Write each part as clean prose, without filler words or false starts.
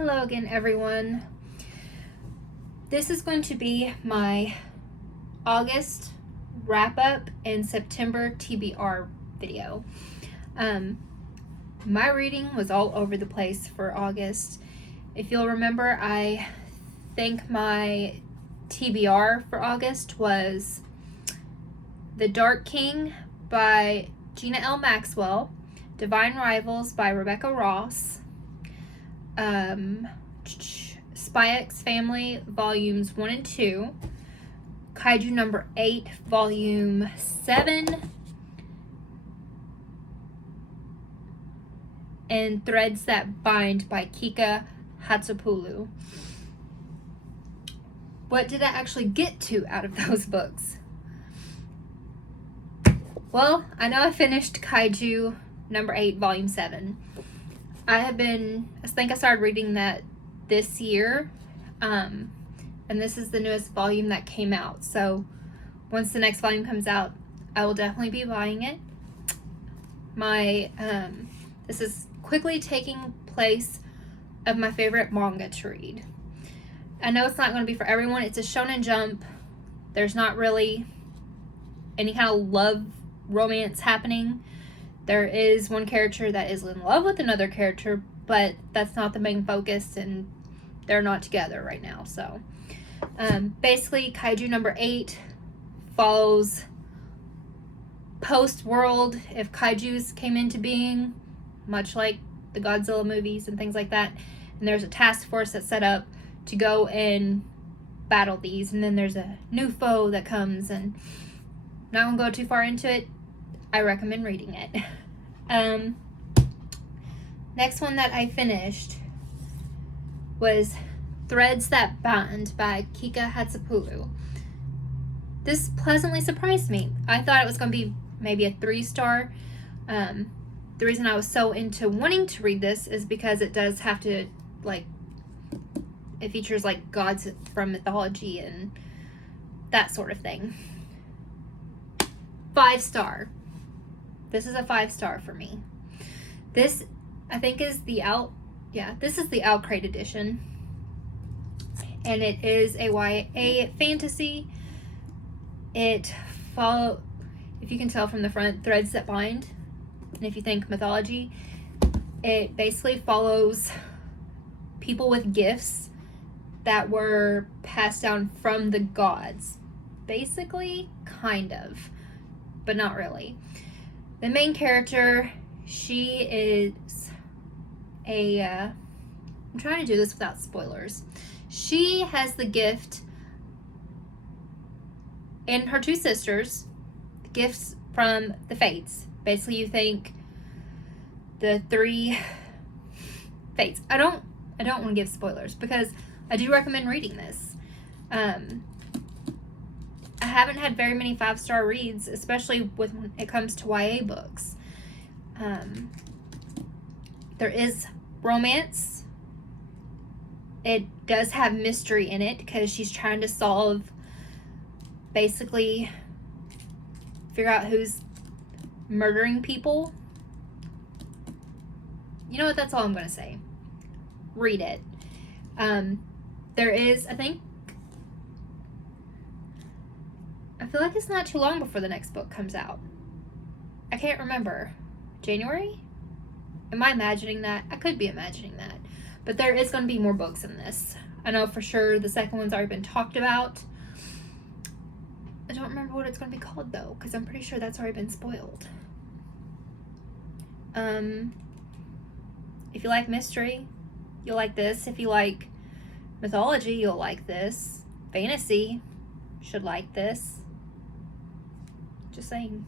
Hello again, everyone. This is going to be my August wrap-up and September TBR video. My reading was all over the place for August. If you'll remember, I think my TBR for August was The Dark King by Gina L. Maxwell, Divine Rivals by Rebecca Ross, Spy X Family Volumes 1 and 2, Kaiju number 8, Volume 7, and Threads That Bind by Kika Hatzopoulou. What did I actually get to out of those books? Well, I know I finished Kaiju number 8, Volume 7. I think I started reading that this year, and this is the newest volume that came out. So once the next volume comes out, I will definitely be buying it. This is quickly taking place of my favorite manga to read. I know it's not going to be for everyone. It's a Shonen Jump. There's not really any kind of love romance happening. There is one character that is in love with another character, but that's not the main focus, and they're not together right now. So basically, Kaiju number 8 follows post-world, if kaijus came into being, much like the Godzilla movies and things like that. And there's a task force that's set up to go and battle these. And then there's a new foe that comes, and I'm not going to go too far into it. I recommend reading it. Next one that I finished was Threads That Bind by Kika Hatzopoulou. This pleasantly surprised me. I thought it was going to be maybe a 3-star. The reason I was so into wanting to read this is because it does have to, it features gods from mythology and that sort of thing. 5-star. This is a 5-star for me. This, I think, is this is the Outcrate edition. And it is a YA fantasy. It follows, if you can tell from the front, Threads That Bind. And if you think mythology, it basically follows people with gifts that were passed down from the gods. Basically, kind of, but not really. The main character, she is I'm trying to do this without spoilers. She has the gift, and her 2 sisters, gifts from the Fates. Basically, you think the 3 Fates. I don't want to give spoilers because I do recommend reading this. I haven't had very many 5-star reads, especially when it comes to YA books. There is romance. It does have mystery in it because she's trying to figure out who's murdering people. You know what? That's all I'm going to say. Read it. There is, I feel like it's not too long before the next book comes out. I can't remember. January? Am I imagining that? I could be imagining that. But there is going to be more books in this. I know for sure the second one's already been talked about. I don't remember what it's going to be called, though, because I'm pretty sure that's already been spoiled. If you like mystery, you'll like this. If you like mythology, you'll like this. Fantasy, should like this. Just saying.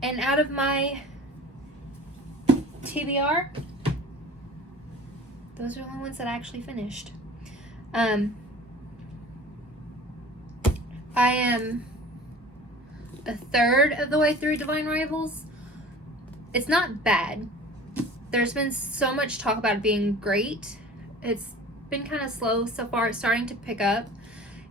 And out of my TBR, those are the only ones that I actually finished. I am a third of the way through Divine Rivals. It's not bad. There's been so much talk about it being great. It's been kind of slow so far. It's starting to pick up.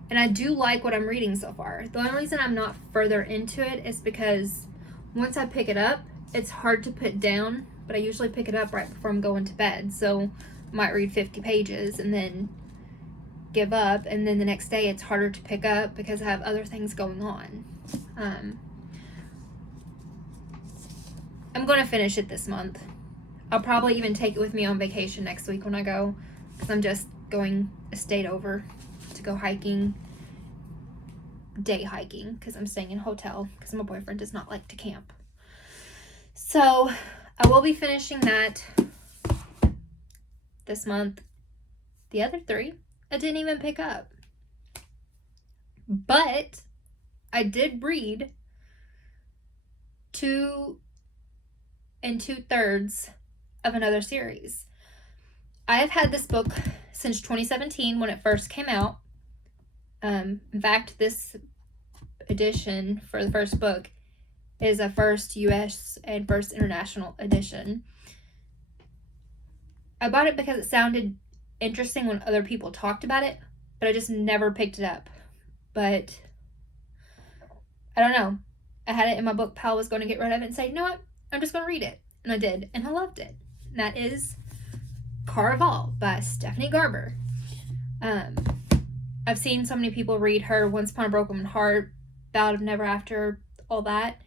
And I do like what I'm reading so far. The only reason I'm not further into it is because once I pick it up, it's hard to put down but I usually pick it up right before I'm going to bed. So I might read 50 pages and then give up, and then the next day it's harder to pick up because I have other things going on. I'm going to finish it this month. I'll probably even take it with me on vacation next week when I go, because I'm just going a state over to go hiking, day hiking, because I'm staying in a hotel because my boyfriend does not like to camp. So I will be finishing that this month. The other 3 I didn't even pick up, but I did read 2 2/3 of another series. I have had this book since 2017 when it first came out. In fact, this edition for the first book is a first US and first international edition. I bought it because it sounded interesting when other people talked about it, but I just never picked it up. But I don't know. I had it in my book. Pal was going to get rid of it and say, you know what? I'm just going to read it. And I did. And I loved it. And that is Caraval by Stephanie Garber. I've seen so many people read her Once Upon a Broken Heart, Ballad of Never After, all that,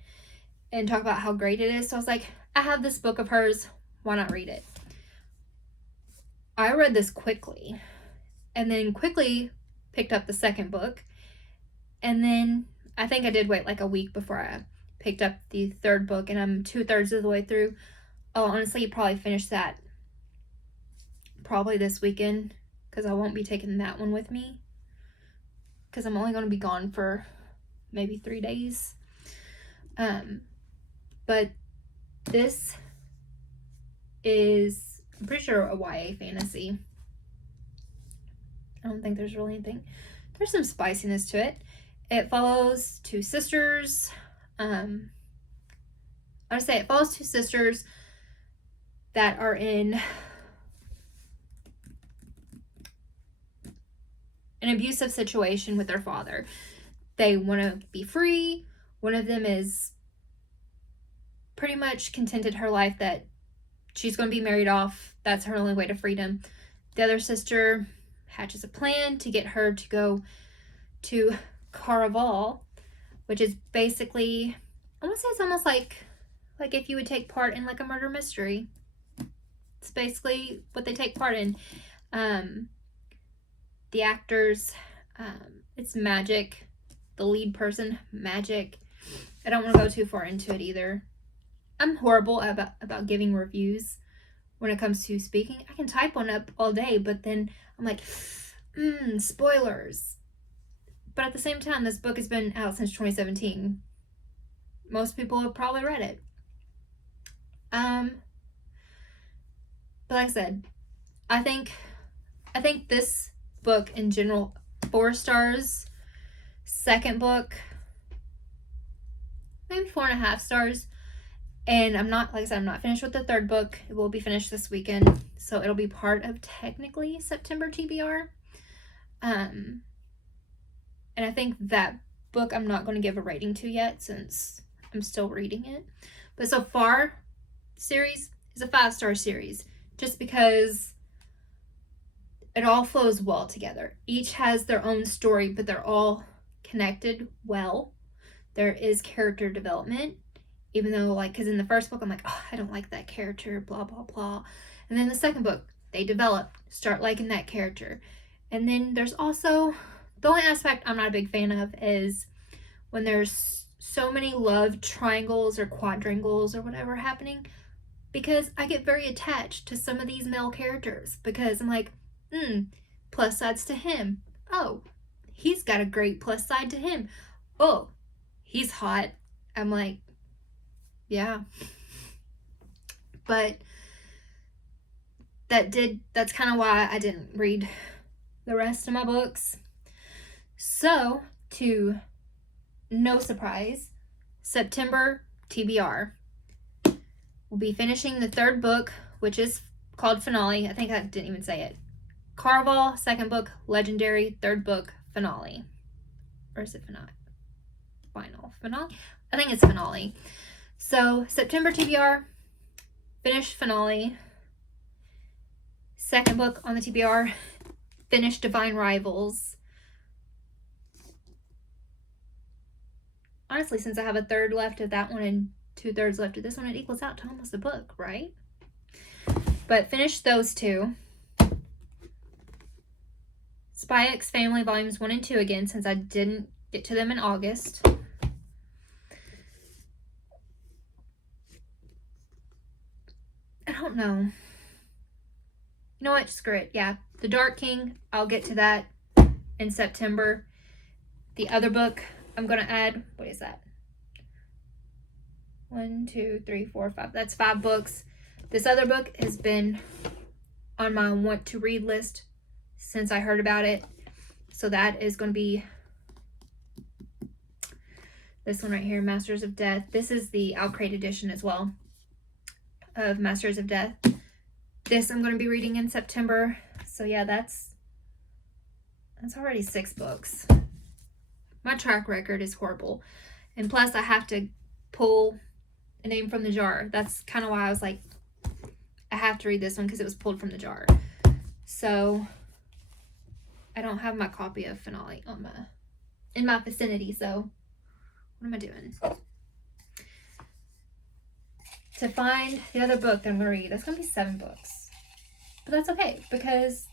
and talk about how great it is. So I was like, I have this book of hers. Why not read it? I read this quickly, and then quickly picked up the second book, and then I think I did wait like a week before I picked up the third book, and I'm 2/3 of the way through. I'll honestly probably finish that probably this weekend, because I won't be taking that one with me, because I'm only going to be gone for maybe 3 days. But this is, I'm pretty sure, a YA fantasy. I don't think there's really anything. There's some spiciness to it. It follows 2 sisters. I would say it follows 2 sisters that are in an abusive situation with their father. They want to be free. One of them is pretty much contented her life that she's going to be married off. That's her only way to freedom. The other sister hatches a plan to get her to go to Caraval, which is basically, I want to say it's almost like if you would take part in like a murder mystery. It's basically what they take part in. The actors, it's magic. The lead person, magic. I don't want to go too far into it either. I'm horrible about giving reviews when it comes to speaking. I can type one up all day, but then I'm like, spoilers. But at the same time, this book has been out since 2017. Most people have probably read it. But like I said, I think this book in general, 4 stars. Second book, maybe 4.5 stars. And I'm not, like I said, I'm not finished with the third book. It will be finished this weekend, so it'll be part of technically September TBR. And I think that book I'm not going to give a rating to yet since I'm still reading it. But so far, the series is a 5-star series, just because it all flows well together. Each has their own story, but they're all connected well. There is character development, even though, like, because in the first book I'm like, oh, I don't like that character, blah blah blah, and then the second book they start liking that character. And then there's also the only aspect I'm not a big fan of is when there's so many love triangles or quadrangles or whatever happening, because I get very attached to some of these male characters, because I'm like, plus sides to him. Oh, he's got a great plus side to him. Oh, he's hot. I'm like, yeah. But that's kind of why I didn't read the rest of my books. So, to no surprise, September TBR. We'll be finishing the third book, which is called Finale. I think I didn't even say it. Caraval, second book, Legendary, third book, Finale. Or is it Finale? Final. Finale? I think it's Finale. So, September TBR, finished Finale. Second book on the TBR, finished Divine Rivals. Honestly, since I have a third left of that one and 2/3 left of this one, it equals out to almost a book, right? But finished those two. Spy X Family Volumes 1 and 2 again, since I didn't get to them in August. I don't know. You know what? Screw it. Yeah. The Dark King, I'll get to that in September. The other book I'm going to add, what is that? 1, 2, 3, 4, 5. That's 5 books. This other book has been on my want to read list since I heard about it. So that is going to be this one right here, Masters of Death. This is the Outcrate edition as well of Masters of Death. This I'm going to be reading in September. So yeah, that's already 6 books. My track record is horrible. And plus I have to pull a name from the jar. That's kind of why I was like, I have to read this one because it was pulled from the jar. So I don't have my copy of Finale in my vicinity. So what am I doing? To find the other book that I'm going to read, that's going to be 7 books. But that's okay because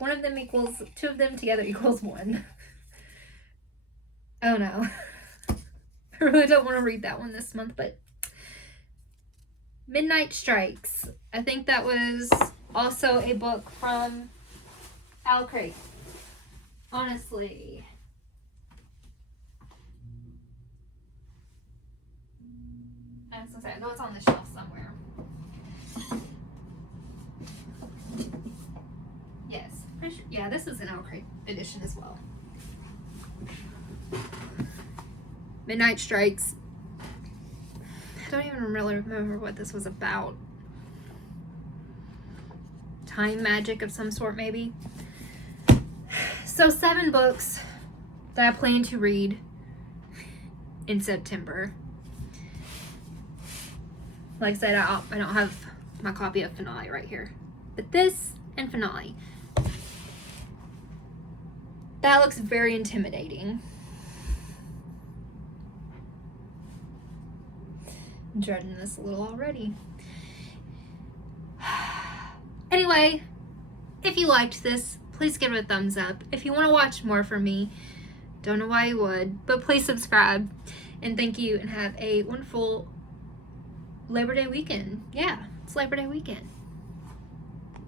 2 of them together equals 1. Oh no. I really don't want to read that one this month, but Midnight Strikes. I think that was also a book from Outcrate. Honestly. I was gonna say, I know it's on the shelf somewhere. Yes, pretty sure. Yeah, this is an Outcrate edition as well. Midnight Strikes. I don't even really remember what this was about. Time magic of some sort, maybe. So 7 books that I plan to read in September. Like I said, I don't have my copy of Finale right here. But this and Finale. That looks very intimidating. I'm dreading this a little already. Anyway, if you liked this, please give it a thumbs up. If you want to watch more from me, don't know why you would, but please subscribe. And thank you and have a wonderful Labor Day weekend. Yeah, it's Labor Day weekend.